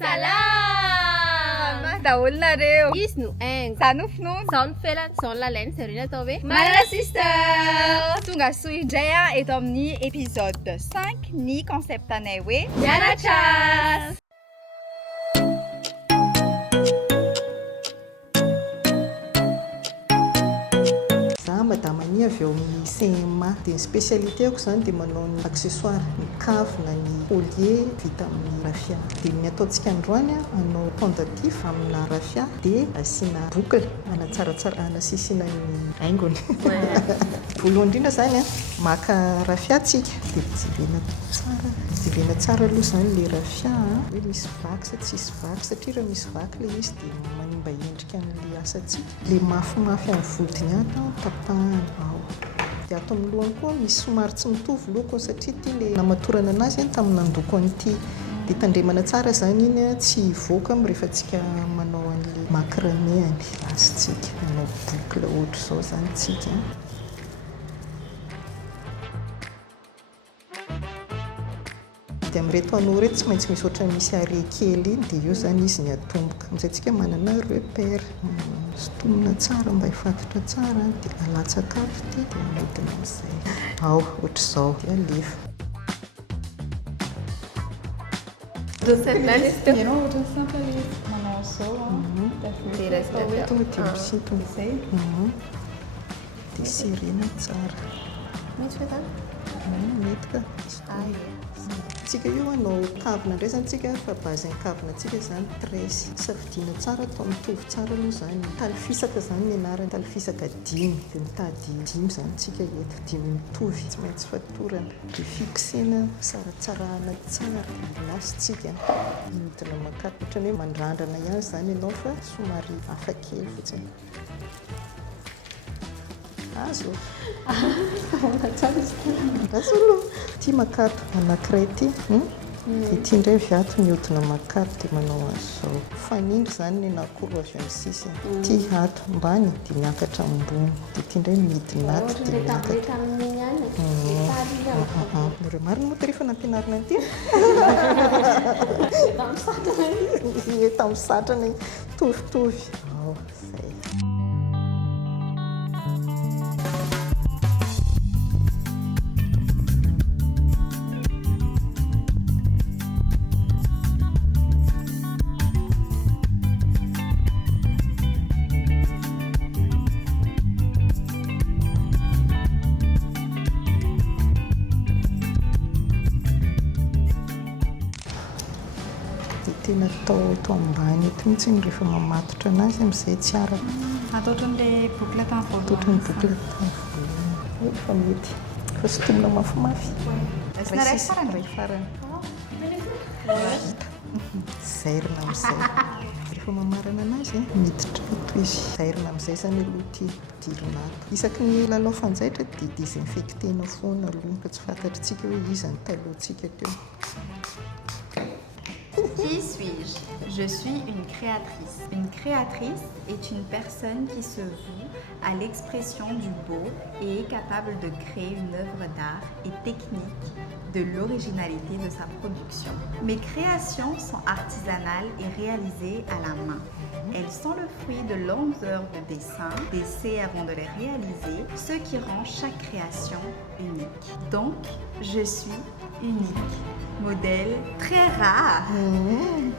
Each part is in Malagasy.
Salam! Daholo Izy no aingo. Za no finoana. Zaho no felana, zaho no lalaina, zareo ny atao hoe Marina Sister! Tonga soa indray eto amin'ny épisode 5 ny concept anay hoe Mianatra! Madame Ania avy eo amin'ny CMA dia ny spécialitéko zany dia manao ny accessoire, ny kavina, ny collier vita amin'ny rafia. Dia ny ataontsika androany anao pendentif amina rafia dia asiana boucle anatsaratsara anasisiana ny haingony. Voalohany indrindra zany maka rafiantsika dia jivena tsara aloha zany le rafia hoe misy vaky sa tsisy vaky satria raha misy vaky le izy dia manimba endrika an'le asantsika. Le mafimafy amin'ny vodiny ato tapahana ao. Dia ato amin'ny lohany koa misy somary tsy mitovy loko satria ity le namatorana anazy tamin'ny nandoko an'ity. Dia tandremana tsara zany iny tsy hivoaka rehefa tsika manao an'le macramé any asintsika. Manao boucle ohatra izao zany tsika. Dia amin'ireto anao reto tsy maintsy misy ohatran'ny misy arret kely iny dia io zany izy ny atomboka. Amin'izay tsika manana repère. Sotomina tsara mba hifatotra tsara dia alatsaka ity dia ahodina amin'izay. Ao, ohatr'izao dia alefa. Ianao ohatran'ny simple le manao izao dia serena tsara. Mety fa zany? Mety ka. Tsika io anao kavina indray zany tsika fa bazin'ny kavina tsika zany tresy. Safidiana tsara atao mitovy tsara aloha zany. Talifisaka zany ny anarany, talifisaka 10 dia mitady 10 zany tsika eto, 10 mitovy tsy maintsy fatorana. Dia fixena saratsarahana tsara lasitsika midina makatona ohatran'ny hoe mandrandrana ihany zany ianao fa somary hafa kely fotsiny. Azo azo aloha ity makato anankiray ity dia ity indray viato mihodina makato dia manao azy izao. Fanindry zany ny anakoro avy amin'ny sisiny. Ity hato mbany dia miakatra ambony dia ity indray midina ato dia miakatra. Nareo marina moa rehefa nampianarina an'ity tamin'ny satrana tovitovy. Ao, zay. Tena atao eto ambany eto mihitsy rehefa mamatotra anazy amin'izay tsy araka. Atao ohatran'ilay boucle tamin'ny voalohany. Ohatran'ny boucle tamin'ny voalohany. Efa mety. Fa sotomina mafimafy. Asiana ray farany. Ray farany. Zairina amin'izay. Rehefa mamarana anazy miditra eto izy. Zairina amin'izay zany aloha ity dirina ato. Isaky ny lalao fanjaitra dia désinfectena foana aloha fa tsy fantatritsika hoe iza ny talohantsika teo. Qui suis-je? Je suis une créatrice. Une créatrice est une personne qui se voue à l'expression du beau et est capable de créer une œuvre d'art et technique de l'originalité de sa production. Mes créations sont artisanales et réalisées à la main. Elles sont le fruit de longues heures de dessin, d'essais avant de les réaliser, ce qui rend chaque création unique. Donc, je suis unique, modèle très rare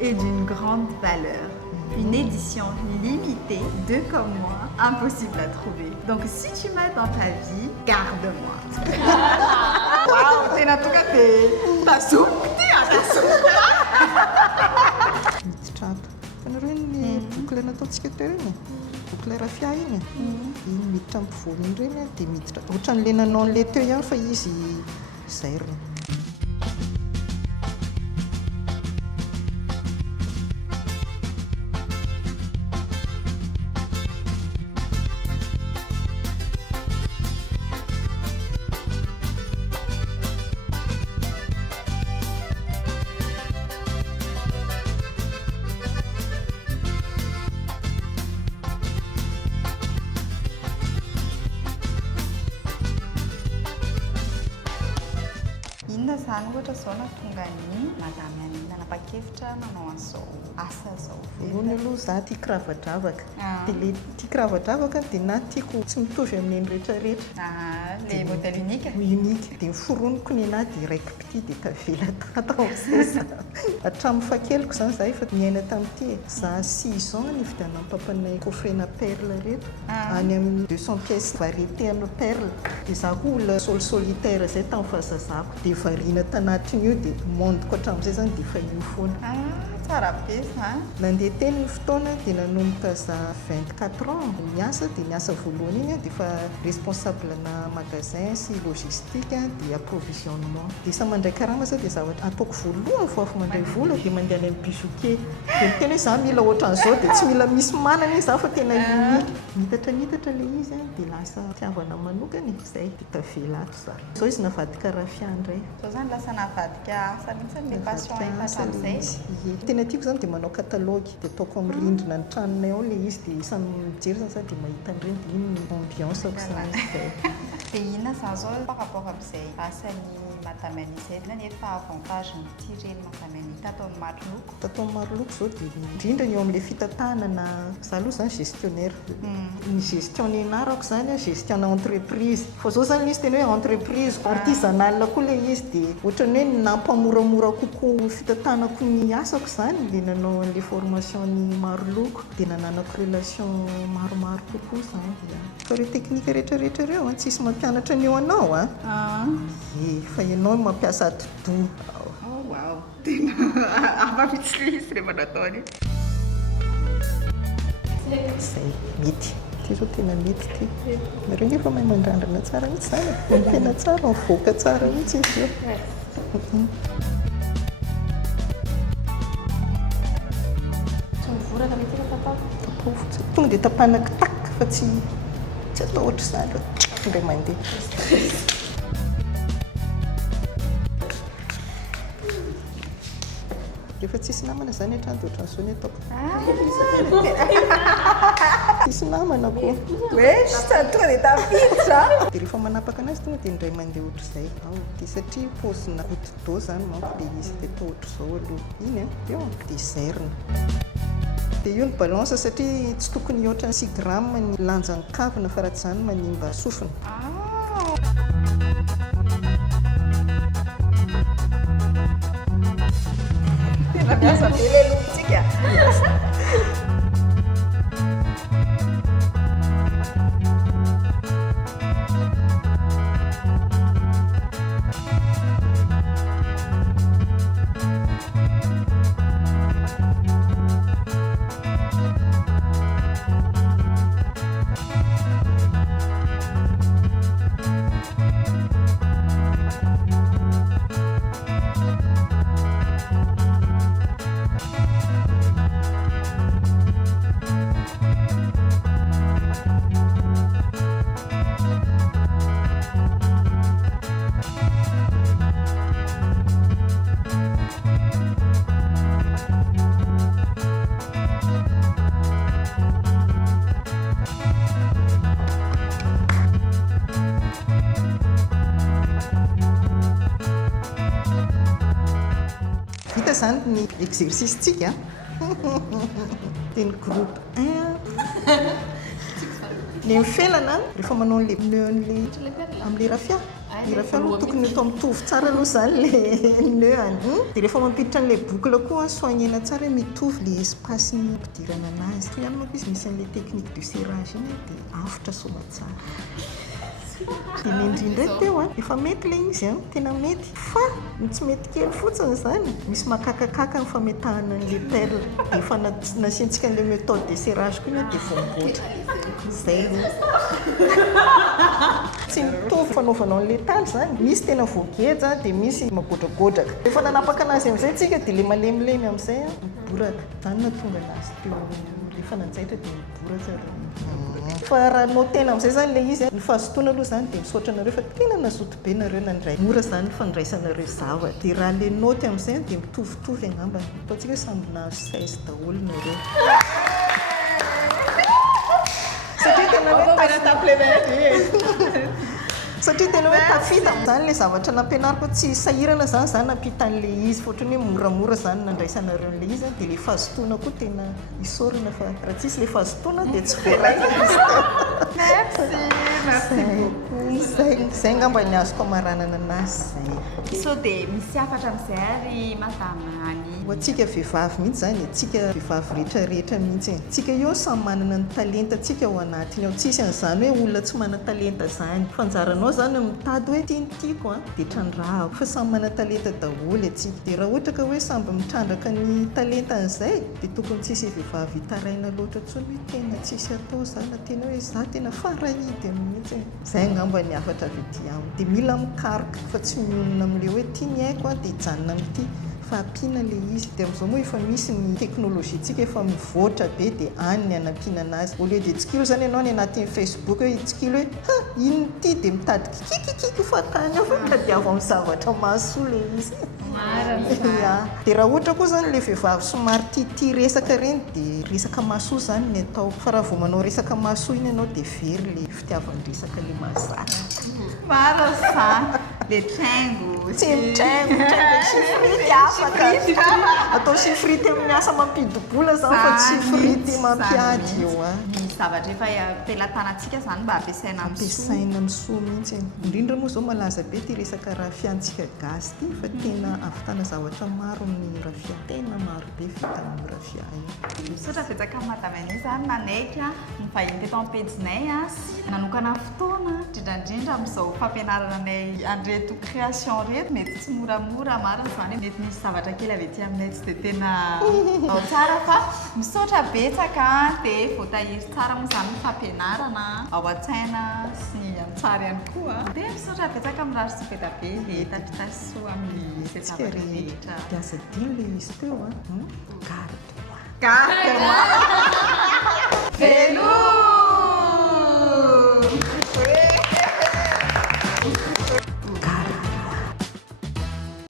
et d'une grande valeur. Une édition limitée, 2 comme moi, impossible à trouver. Donc si tu m'as dans ta vie, garde-moi. Wow, tena tonga dia tazomiko ity tazomiko Miditra ato. Fanareo ny boucle nataontsika teo iny? Boucle rafia iny? Iny miditra ampovoany iny ireny dia miditra. Ohatran'ilay nanao an'ilay teo ihany fa izy zairina. Inona zany ohatra izao na tonga ny madame Anina nanapa-kevitra manao an'izao asa zao. Voalohany aloha za tia kiravadravaka. Ah. Dia le tia kiravadravaka dia na tiako tsy mitovy amin'ny rehetrarehetra. Le modèle unique. Unique. Dia niforoniko ny anahy dia raiky piti dia tavela tao amin'izay. Hatramin'ny fahakeloko izany za efa niaina tamin'ity. Za 6 ans nividianana papanay coffret-na perle reto. Any amin'ny 200 pièces variété ana perle. Dia za olona sol solitaire zay tamin'ny fahazazako. Dia variana tanatin'io dia mondoko hatramin'izay zany dia efa io foana. Tsara be izany. Nandeha teny ny fotoana dia nanomboka za 24 ans miasa dia niasa voalohany iny dia efa responsable na magasin sy logistique dia approvisionnement. Dia isa mandray karama zao dia zavatra ataoko voalohany vao afo mandray vola dia mandeha any amin'ny bijoutier. Dia miteny hoe za mila ohatran'izao dia tsy mila misy manana izy za fa tena unique. Nitatra le izy dia lasa tiavana manokana izay dia tavela ato za. Zao izy navadika rafia indray. Zao zany lasa navadika asa mihitsy ny passion efa hatramin'izay. Tena tiako zany dia manao katalogy dia ataoko amin'ny rindrina ny tranonay ao le izy dia isany mijery zany za dia mahita an'ireny dia iny ny ambiance-ako zany izay. Dia inona zany zao par rapport amin'izay asan'ny madame Anisa edina nefa avantage ny tireny madame Anita atao amin'ny maro loko. Atao amin'ny maro loko zao dia indrindra ny eo amin'ilay fitatahana na za aloha zany gestionnaire. Ny gestionnaire-ako zany gestion entreprise. Fa zao zany izy tena hoe entreprise artisanale koa le izy dia ohatran'ny hoe nampamoramora kokoa fitatanako ny asako zany dia nanao an'ilay formation ny maro loko dia nananako relation maromaro kokoa zany. Fa ireo teknika rehetrarehetra ireo tsisy mampianatra ny eo anao fa ianao mampiasa atodo. Wow, tena hafa mihitsy le izy rehefa nataony. Izay mety. Ty zao tena mety ty. Nareo nefa mahay mandrandrana tsara mihitsy zany. Tena tsara, mivoaka tsara mihitsy izy io. Vorana mety fatao. Tonga dia tapahana kitak fa tsy atao ohatra izany indray mandeha. Rehefa tsisy namana zany hatrany dia ohatran'izao ny ataoko. Tsisy namana koa. Tonga dia tafiditra. Dia rehefa manapaka anazy tonga dia indray mandeha ohatr'izay. Dia satria paozina outdo zany manko dia izy dia atao ohatr'izao aloha. Iny dia déserne. Dia io ny balance satria tsy tokony ohatran'ny 6 gramma ny lanjan'ny kavina fa raha tsy izany manimba sofina. Tena miasa be ilay lokontsika. Vita zany ny exercice-tsika. Dia ny groupe 1 ny mifelana rehefa manao an'ilay nœud amin'ilay rafia. Ny rafia aloha tokony atao mitovy tsara aloha zany le nœud. Dia rehefa mampiditra an'ilay boucle koa soignena tsara mitovy le espace-ny ampidirana anazy. Fa ihany manko izy misy an'ilay technique de serrage iny dia avotra soa tsara. Dia ny indrindra teo efa mety le izy tena mety fa tsy mety kely fotsiny zany misy makakakaka ny fametahana an'ilay perle dia efa nasiantsika an'ilay méthode de serrage koa dia vomivoatra izay tsy mitovy fanaovanao an'ilay taly zany misy tena voageja dia misy magodragodraka rehefa nanapaka anazy amin'izay tsika dia le malemilemy amin'izay miboraka zany na tonga anazy teo rehefa nanjaitra dia miboraka fa raha nao tena amin'izay zany le izy ny fahazotoana aloha zany dia misaotra anareo fa tena nazoto be nareo nandray mora zany ny fandraisanareo zavatra dia raha le noty amin'izay dia mitovitovy angamba ataontsika hoe samby nahazo 16 daholo nareo satria tena hoe satria tena hoe tafita zany le zavatra nampianariko tsy sahirana zany nampitan'le izy fotony hoe moramora zany nandraisanareo le izy dia le fahazotoana koa tena isorina fa raha tsisy le fahazotoana dia tsy voalaina Merci beaucoup. zay ngamba ny azoko amaranana anazy zay So dia misy afatra amin'izay ary madama Annie. Atsika vehivavy mihitsy zany tsika vehivavy rehetrarehetra mihitsy tsika eo samy manana ny talenta tsika ao anatiny ao tsisy an'izany hoe olona tsy mana talenta zany fanjaranao zany mitady hoe tianytiako dia trandrahako fa samy mana talenta daholo atsika dia raha ohatra ka hoe samby mitrandraka ny talenta an'izay dia tokony tsisy vehivavy hitaraina loatra tsony hoe tena tsisy atao zany tena hoe za tena farahidy mihitsy zay ngamba ny afatra avy aminy dia mila mikaroka fa tsy mionona amin'le hoe tia ny haiko dia hijanona amin'ity fa ampiana le izy dia amin'izao moa efa misy ny teknôlôjia tsika efa mivoatra be dia any ny anampiana anazy au lieu dia tsikilo zany ianao ny anatin'ny Facebook hoe tsikilo hoe ino ty dia mitady kikikikiky fa tany ao fa mitadiavo amin'ny zavatra mahasoa le izy dia raha ohatra koa zany le vehivavy somary tia resaka reny dia resaka mahasoa zany ny atao fa raha vao manao resaka mahasoa iny ianao dia very le fitiavany resaka le mahazatra Maro zany le traingo tsy mitrengo sifrity afaka atao sifrity amin'ny asa mampidobola zany fa tsy sifrity mampiady eo ny zavatra efa ampelantanantsika zany mba ampiasaina ampiasaina amin'ny soa mihitsy indrindra moa zao malaza be ty resaka rafiantsika gasy ty fa tena ahavitana zavatra maro amin'ny rafia tena maro be vita amin'ny rafia io misaotra betsaka madama Annie zany nanaiky mivahiny teto am-pejinay sy nanokana fotoana indrindrandrindra amin'izao fampianarana anay andreto création reto mety tsy moramora maro zany mety misy zavatra kely avy ety aminay tsy dia tena ao tsara fa misaotra betsaka dia voatahiry tsara moa zany ny fampianarana ao an-tsaina sy an-tsara ihany koa dia misaotra betsaka amin'ny rary sy beta be le tafitasoa amin'ny zavatra rehetra dia aza dino le izy teo garde Garde-moi.